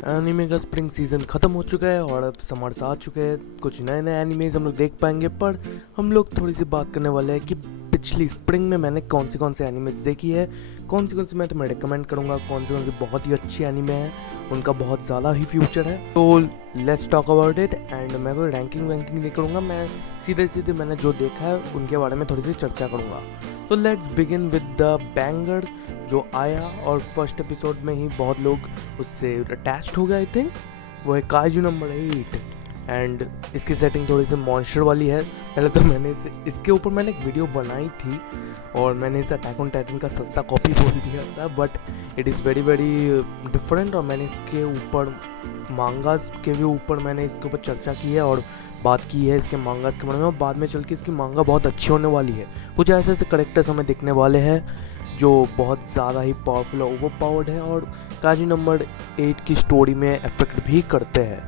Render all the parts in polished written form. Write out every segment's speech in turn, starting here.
Anime का spring season ख़त्म हो चुका है और अब समर्स आ चुके हैं। कुछ नए नए एनीमेज हम लोग देख पाएंगे, पर हम लोग थोड़ी सी बात करने वाले हैं कि पिछली स्प्रिंग में मैंने कौन सी एनीमेज देखी है, कौन सी मैं तुम्हें रिकमेंड करूँगा, कौन सी बहुत ही अच्छी एनीमे है, उनका बहुत ज़्यादा ही फ्यूचर है। तो let's talk about it. And मैं कोई रैंकिंग वैंकिंग नहीं करूँगा, मैं सीधे मैंने जो देखा है उनके बारे में थोड़ी सी चर्चा करूँगा। तो let's begin with the banger जो आया और फर्स्ट एपिसोड में ही बहुत लोग उससे अटैच्ड हो गए। आई थिंक वो है काइजू नंबर 8 एंड इसकी सेटिंग थोड़ी सी मॉन्स्टर वाली है। पहले तो मैंने इसके ऊपर मैंने एक वीडियो बनाई थी और मैंने इसे अटैक ऑन टाइटन का सस्ता कॉपी बोल दिया था, but it is very very different. और मैंने इसके ऊपर मांगास के भी ऊपर मैंने इसके ऊपर चर्चा की है और बात की है इसके मांगास के बारे में। और बाद में चल के इसकी मांगा बहुत अच्छी होने वाली है। कुछ ऐसे ऐसे करेक्टर्स हमें दिखने वाले हैं जो बहुत ज़्यादा ही पावरफुल और ओवर पावर्ड है और काइजू नंबर 8 की स्टोरी में इफेक्ट भी करते हैं।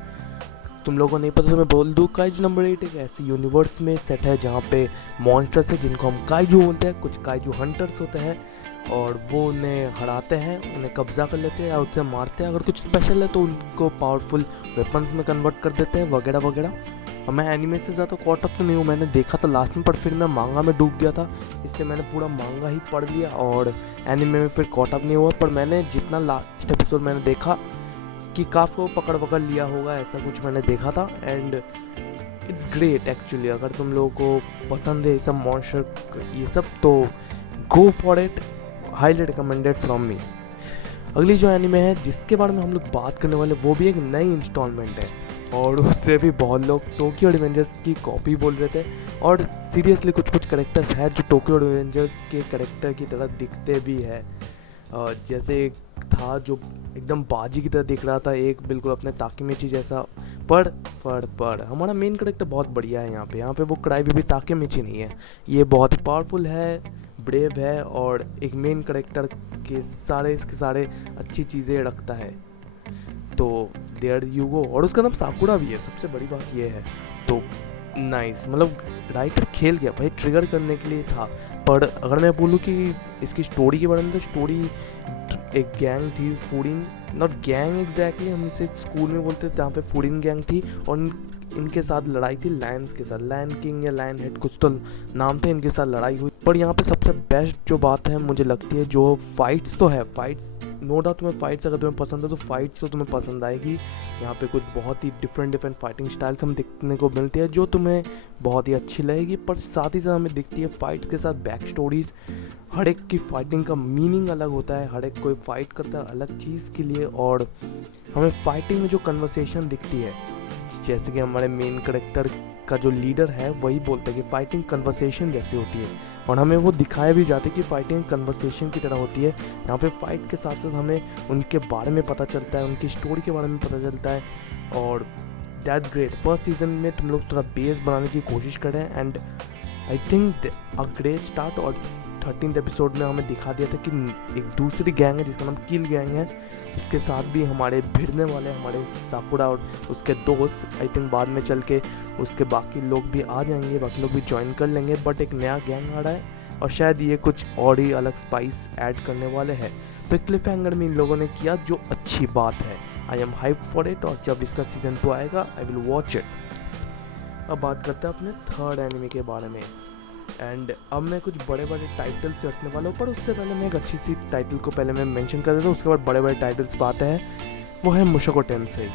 तुम लोगों को नहीं पता तो मैं बोल दूँ, काइजू नंबर 8 एक ऐसी यूनिवर्स में सेट है जहाँ पे मॉन्स्टर्स है जिनको हम काइजू बोलते हैं। कुछ काइजू हंटर्स होते हैं और वो उन्हें हराते हैं, उन्हें कब्जा कर लेते हैं या उसे मारते हैं। अगर कुछ स्पेशल है तो उनको पावरफुल वेपन्स में कन्वर्ट कर देते हैं वगैरह वगैरह। और मैं एनीमे से ज़्यादा कॉट अप तो नहीं हूँ, मैंने देखा था लास्ट में, पर फिर मैं मांगा में डूब गया था, इससे मैंने पूरा मांगा ही पढ़ लिया और एनीमे में फिर कॉट अप नहीं हुआ। पर मैंने जितना लास्ट एपिसोड मैंने देखा कि काफ़ी को पकड़ लिया होगा, ऐसा कुछ मैंने देखा था। And it's great actually. अगर तुम लोगों को पसंद है ये सब मॉन्स्टर ये सब तो go for it, highly recommended from me. अगली जो एनीमे है जिसके बारे में हम लोग बात करने वाले वो भी एक नई इंस्टॉलमेंट है और उससे भी बहुत लोग टोक्यो रिवेंजर्स की कॉपी बोल रहे थे। और सीरियसली कुछ करेक्टर्स हैं जो टोक्यो रिवेंजर्स के करेक्टर की तरह दिखते भी है। जैसे एक था जो एकदम बाजी की तरह दिख रहा था, एक बिल्कुल अपने ताकेमिची जैसा। पर हमारा मेन करेक्टर बहुत बढ़िया है यहाँ पे वो क्राई भी ताकेमिची नहीं है, ये बहुत ही पावरफुल है, ब्रेव है और एक मेन करेक्टर के इसके सारे अच्छी चीज़ें रखता है। तो देयर यू गो। और उसका नाम साकुरा भी है, सबसे बड़ी बात ये है। तो नाइस, मतलब राइटर खेल गया भाई, ट्रिगर करने के लिए था। पर अगर मैं बोलूँ कि इसकी स्टोरी के बारे में, तो स्टोरी एक गैंग थी, फूडिंग नॉट गैंग एग्जैक्टली, हम इसे स्कूल में बोलते थे, जहाँ पे फूडिंग गैंग थी और इनके साथ लड़ाई थी लायंस के साथ, लायन किंग या लायन हेड कुछ तो नाम थे, इनके साथ लड़ाई हुई। पर यहाँ पे सबसे बेस्ट जो बात है मुझे लगती है, जो फाइट्स तो है, फाइट्स नो डाउट तुम्हें फाइट्स अगर तुम्हें पसंद है तो फाइट्स तो तुम्हें पसंद आएगी। यहाँ पे कुछ बहुत ही डिफरेंट फाइटिंग स्टाइल्स हमें देखने को मिलती है जो तुम्हें बहुत ही अच्छी लगेगी। पर साथ ही साथ हमें दिखती है फाइट्स के साथ बैक स्टोरीज। हर एक की फाइटिंग का मीनिंग अलग होता है, हर एक कोई फाइट करता है अलग चीज़ के लिए। और हमें फाइटिंग में जो कन्वर्सेशन दिखती है, जैसे कि हमारे मेन करेक्टर का जो लीडर है वही बोलता है कि फाइटिंग कन्वर्सेशन जैसी होती है और हमें वो दिखाया भी जाता है कि फाइटिंग कन्वर्सेशन की तरह होती है। यहाँ पे फाइट के साथ साथ हमें उनके बारे में पता चलता है, उनकी स्टोरी के बारे में पता चलता है और दैट्स ग्रेट। फर्स्ट सीजन में तुम लोग थोड़ा बेस बनाने की कोशिश कर रहे हैं and I think a great start. और 13th एपिसोड में हमें दिखा दिया था कि एक दूसरी गैंग है जिसका नाम किल गैंग है, उसके साथ भी हमारे भिड़ने वाले हमारे साकुरा और उसके दोस्त। आई थिंक बाद में चल के उसके बाकी लोग भी आ जाएंगे, बाकी लोग भी ज्वाइन कर लेंगे, बट एक नया गैंग आ रहा है और शायद ये कुछ और ही अलग स्पाइस ऐड करने वाले हैं। तो एक क्लिफ हैंगर में इन लोगों ने किया जो अच्छी बात है। I am hype for it और जब इसका सीजन 2 आएगा आई विल वॉच इट। अब बात करते हैं अपने थर्ड एनिमे के बारे में। एंड अब मैं कुछ बड़े टाइटल से रखने वाला हूँ, पर उससे पहले मैं एक अच्छी सी टाइटल को पहले मैं मेंशन कर देता हूँ, उसके बाद बड़े टाइटल्स बात है। वो है Mushoku Tensei,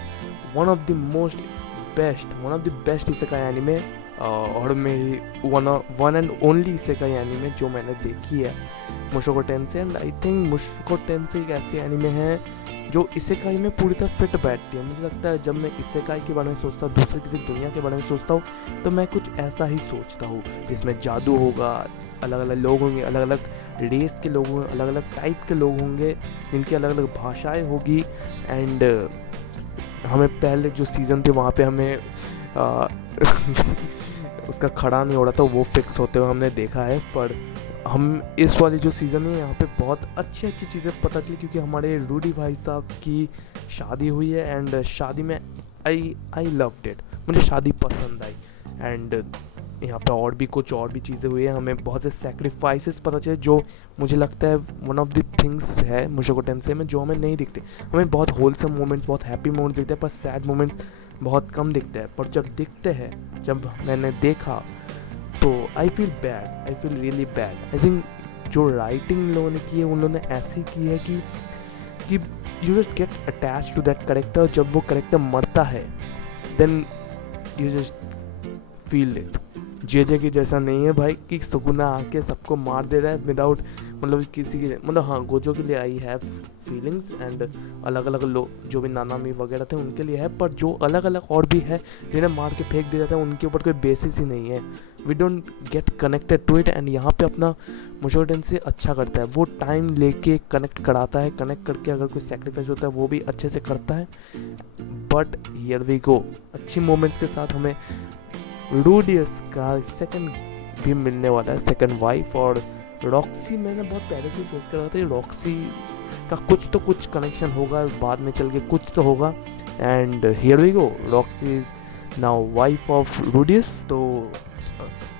one of the best isekai anime और मेरी one and only isekai anime जो मैंने देखी है, मुशोको टेंसेई। एंड आई थिंक मुशोको टेंसेई एक ऐसी एनिमे है जो इसेकाई में पूरी तरह फिट बैठती है। मुझे लगता है जब मैं इसेकाई के बारे में सोचता हूँ, दूसरे किसी दुनिया के बारे में सोचता हूँ, तो मैं कुछ ऐसा ही सोचता हूँ जिसमें जादू होगा, अलग अलग लोग होंगे, अलग अलग रेस के लोग होंगे, अलग अलग टाइप के लोग होंगे, जिनकी अलग अलग भाषाएं होगी। एंड हमें पहले जो सीज़न थे वहाँ पे हमें उसका खड़ा नहीं हो रहा था, वो फिक्स होते हुए हमने देखा है। पर हम इस वाली जो सीज़न है यहाँ पे बहुत अच्छी चीज़ें पता चली, क्योंकि हमारे रूडी भाई साहब की शादी हुई है एंड शादी में आई लव्ड इट, मुझे शादी पसंद आई। एंड यहाँ पे और भी चीज़ें हुई है, हमें बहुत से सेक्रीफाइसेस पता चले जो मुझे लगता है वन ऑफ द थिंग्स है मुझको टेंसे में जो हमें नहीं दिखते। हमें बहुत होलसम मोमेंट्स, बहुत हैप्पी मोमेंट्स दिखते हैं, पर सैड मोमेंट्स बहुत कम दिखते हैं। पर जब दिखते हैं, जब मैंने देखा तो I feel really bad. I think जो राइटिंग लोगों ने की है उन लोगों ने ऐसी की है कि you just get attach to that character. जब वो करेक्टर मरता है then you just feel it. जे की जैसा नहीं है भाई कि सुगुना आके सबको मार दे रहा है विदाउट मतलब किसी के मतलब। हाँ, गोजो के लिए आई हैव फीलिंग्स एंड अलग अलग लोग जो भी नानामी वगैरह थे उनके लिए है, पर जो अलग अलग और भी है जिन्हें मार के फेंक दिया था उनके ऊपर कोई बेसिस ही नहीं है। We don't get connected to it and यहाँ पे अपना मुशोटेन से अच्छा करता है। वो टाइम लेके कनेक्ट कराता है, कनेक्ट करके अगर कोई सेक्रीफाइस होता है वो भी अच्छे से करता है। बट हियर वी गो, अच्छी मोमेंट्स के साथ हमें रूडियस का सेकंड भी मिलने वाला है, सेकंड वाइफ। और रॉक्सी मैंने बहुत पहले से सोच कर रहा था रॉक्सी का कुछ कनेक्शन होगा बाद में चल के, कुछ तो होगा। And here we go, Roxy is now wife of Rudeus. तो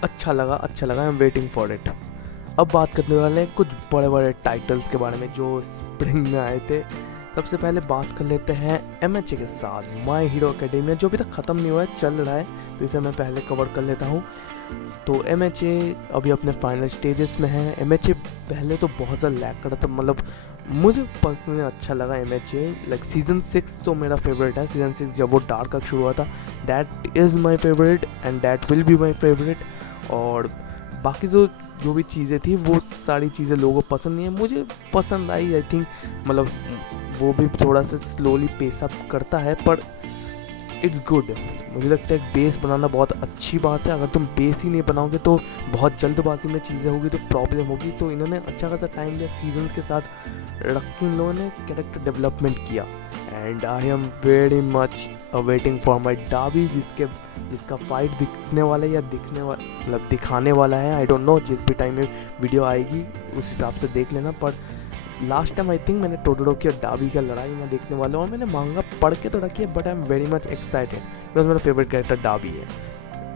अच्छा लगा, I am waiting for it. अब बात करने वाले हैं कुछ बड़े बड़े टाइटल्स के बारे में जो स्प्रिंग में आए थे। सबसे पहले बात कर लेते हैं MHA के साथ माय हीरो एकेडमिया, जो अभी तक ख़त्म नहीं हुआ है, चल रहा है, तो इसे मैं पहले कवर कर लेता हूँ। तो MHA अभी अपने फाइनल स्टेजेस में है। MHA पहले तो बहुत ज़्यादा लैग कर रहा था, मतलब मुझे पर्सनली अच्छा लगा MHA। लाइक सीज़न 6 तो मेरा फेवरेट है। सीज़न 6 जब वो डार्क आर्क शुरू हुआ था, that is my favourite and that will be my favourite. और बाकी जो भी चीज़ें थी वो सारी चीज़ें लोगों को पसंद नहीं है, मुझे पसंद आई। आई थिंक मतलब वो भी थोड़ा सा स्लोली पेस अप करता है, पर इट्स गुड। मुझे लगता है बेस बनाना बहुत अच्छी बात है। अगर तुम बेस ही नहीं बनाओगे तो बहुत जल्दबाजी में चीज़ें होगी तो प्रॉब्लम होगी। तो इन्होंने अच्छा खासा टाइम लिया सीजन्स के साथ रख के इन लोगों ने कैरेक्टर डेवलपमेंट किया। And I am very much waiting for my Dabi, जिसका फाइट दिखने वाला है या मतलब दिखाने वाला है, आई डोंट नो। जिस भी टाइम में वीडियो आएगी उस हिसाब से देख लेना। पर लास्ट टाइम आई थिंक मैंने टोडोरोकी और डाबी का लड़ाई में देखने वाला हूँ, और मैंने मांगा पढ़ के तो रखी है, but I am very much excited because मेरा फेवरेट कैरेक्टर डाबी है।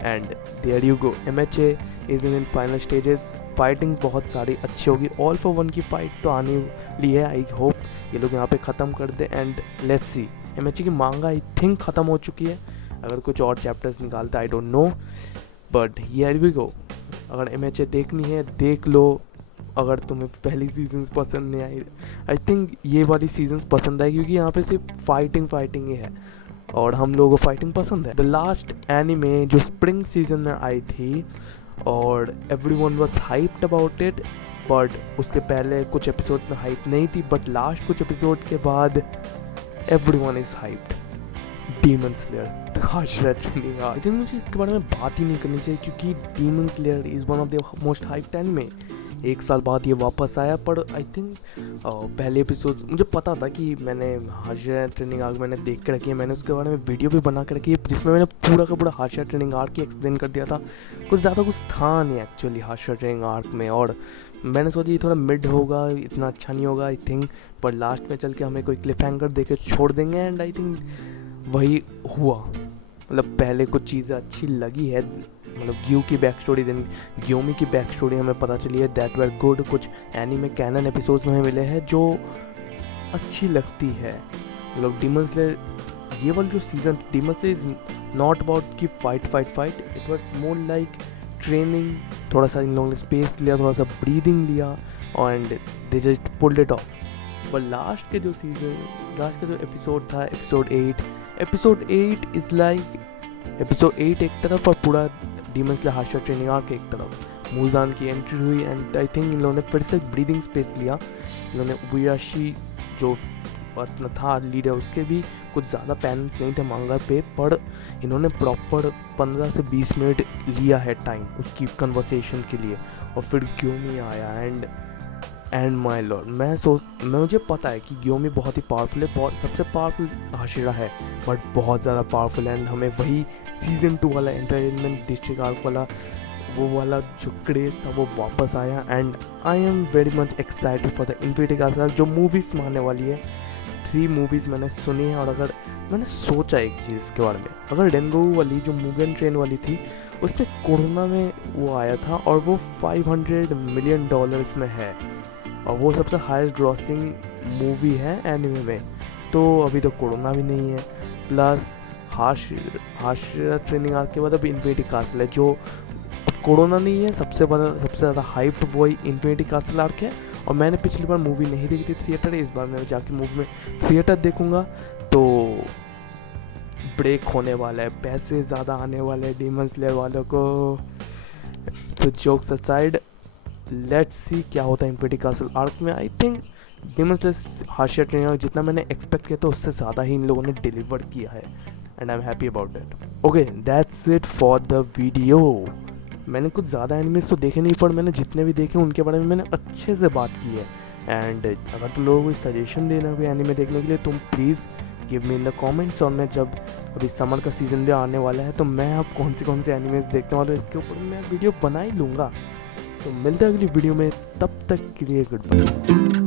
And there you go, MHA is in final stages. Fightings बहुत सारी अच्छी होगी, ऑल फॉर वन की फाइट तो आने ली है। आई होप ये लोग यहाँ पे ख़त्म कर दे एंड लेट्स सी। MHA की मांगा आई थिंक ख़त्म हो चुकी है, अगर कुछ और चैप्टर्स निकालता I don't know, but here we go. अगर MHA देखनी है देख लो। अगर तुम्हें पहली सीजन्स पसंद नहीं आई थिंक ये वाली सीजन्स पसंद आई, क्योंकि यहाँ पे सिर्फ फाइटिंग ही है और हम लोगों को फाइटिंग पसंद है। द लास्ट एनीमे जो स्प्रिंग सीजन में आई थी और everyone was hyped about it, but उसके पहले कुछ एपिसोड में हाइप नहीं थी, बट लास्ट कुछ एपिसोड के बाद everyone is hyped. Demon slayer Hashira training arc. I think मुझे इसके बारे में बात ही नहीं करनी चाहिए, क्योंकि demon slayer is one of the most hyped anime. 1 साल बाद ये वापस आया, पर आई थिंक पहले एपिसोड मुझे पता था कि मैंने हाशिरा ट्रेनिंग आर्क मैंने देख के रखी है, मैंने उसके बारे में वीडियो भी बना के रखी है जिसमें मैंने पूरा का पूरा हाशिरा ट्रेनिंग आर्क ही एक्सप्लेन कर दिया था। कुछ ज़्यादा कुछ था नहीं एक्चुअली हाशिरा ट्रेनिंग आर्क में, और मैंने सोचा ये थोड़ा मिड होगा, इतना अच्छा नहीं होगा आई थिंक, पर लास्ट में चल के हमें कोई क्लिफ हैंगर दे के छोड़ देंगे। एंड आई थिंक वही हुआ, मतलब पहले कुछ चीज़ें अच्छी लगी है, मतलब ग्यू की बैक स्टोरी, देन ग्योमी की बैक स्टोरी हमें पता चली है, दैट वर गुड। कुछ एनीमे कैनन एपिसोड्स में मिले हैं जो अच्छी लगती है। मतलब डीमन स्लेयर ये वाला जो season demon slayer is not about कि fight, it was more like training. थोड़ा सा इन लोगों ने स्पेस लिया, थोड़ा सा ब्रीदिंग लिया and they just pulled it of. पर लास्ट के जो एपिसोड था एपिसोड 8 इज़ लाइक एपिसोड 8 एक तरफ और पूरा demon slayer Hashira training arc एक तरफ। मूजान की एंट्री हुई एंड आई थिंक इन लोगों ने फिर से ब्रीदिंग स्पेस लिया। इन्होंने उबुयाशी जो अपना था लीडर उसके भी कुछ ज़्यादा पैनल्स नहीं थे मांगा पे, पर इन्होंने प्रॉपर 15 से 20 मिनट लिया है टाइम उसकी कन्वर्सेशन के लिए। और फिर ग्योमी आया एंड माय लॉर्ड, मुझे पता है कि ग्योमी बहुत ही पावरफुल है, बहुत सबसे पावरफुल हाशिरा है, बट बहुत ज़्यादा पावरफुल है। एंड हमें वही सीज़न 2 वाला एंटरटेनमेंट डिस्ट्रिक्ट आर्क वाला वो वाला जो क्रेज़ था वो वापस आया। And I am very much excited for the infinity castle जो मूवीज़ में आने वाली है। 3 मूवीज़ मैंने सुनी है, और अगर मैंने सोचा एक चीज़ के बारे में, अगर डेंगू वाली जो मुगेन ट्रेन वाली थी उसने कोरोना में वो आया था और वो $500 मिलियन में है और वो सबसे हाईएस्ट ग्रॉसिंग मूवी है एनिमे में। तो अभी तो कोरोना भी नहीं है, प्लस हाश ट्रेनिंग आर्क के बाद अब इन्फिनिटी कासल है, जो कोरोना नहीं है, सबसे ज़्यादा हाइप्ड वही इन्फिनिटी कासल आर्क है। और मैंने पिछली बार मूवी नहीं देखी थी थिएटर, इस बार मैं जाके मूवी में थिएटर देखूँगा, तो ब्रेक होने वाला है, पैसे ज़्यादा आने वाले हैं डीमन स्लेयर वालों को। तो जोक्स असाइड, लेट्स सी क्या होता है इन्फिनिटी कासल आर्क में। आई थिंक डीमन स्लेयर हाशिया ट्रेनिंग जितना मैंने एक्सपेक्ट किया था उससे ज़्यादा ही इन लोगों ने डिलीवर किया है, and I am happy about it. Okay, that's it for the video. मैंने कुछ ज़्यादा एनिमेज तो देखे नहीं, पर मैंने जितने भी देखे उनके बारे में मैंने अच्छे से बात की है। एंड अगर तुम लोगों को सजेशन देना कोई एनिमे देखने के लिए, तुम please give me in the comments. और मैं जब अभी समर का सीज़न भी आने वाला है तो मैं अब कौन से एनिमेज देखने वाला हूँ इसके ऊपर मैं वीडियो बना ही लूँगा। तो मिलते हैं अगली वीडियो में, तब तक के लिए गुड बाय।